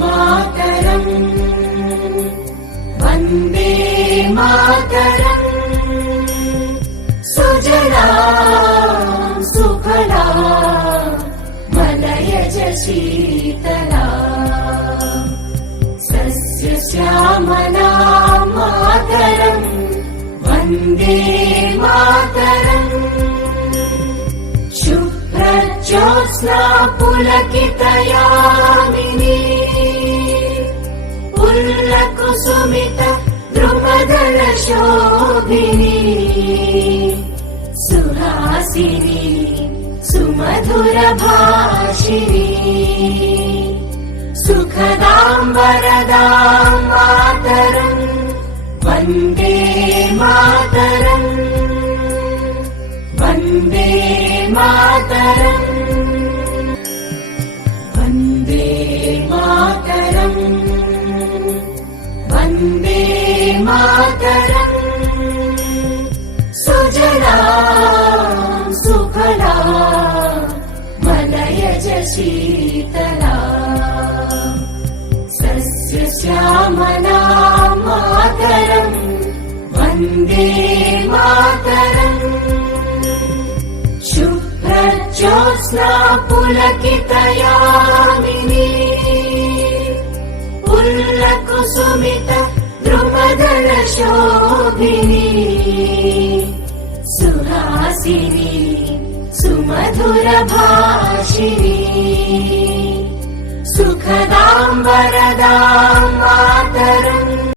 Mataram Vande Mataram Sujala Suphala मलयज Sheetla सस्यश्यामला Mataram Vande Mataram शुभ्रज्योत्स्ना पुलकितयामिनी पुल्लकुसुमित द्रुमदलशोभिनी Suhasini सुमधुरभाषिणी सुखदां वरदां Mataram Vande Mataram Vande Mataram Vande Mataram Vande Mataram Sujala Suphala मलयज Sheetla सस्यश्यामला Mataram Vande Mataram शुभ्रज्योत्स्ना पुलकितयामिनी पुल्लकुसुमित द्रुमदलशोभिनी Suhasini सुमधुरभाषिणी सुखदां वरदां Mataram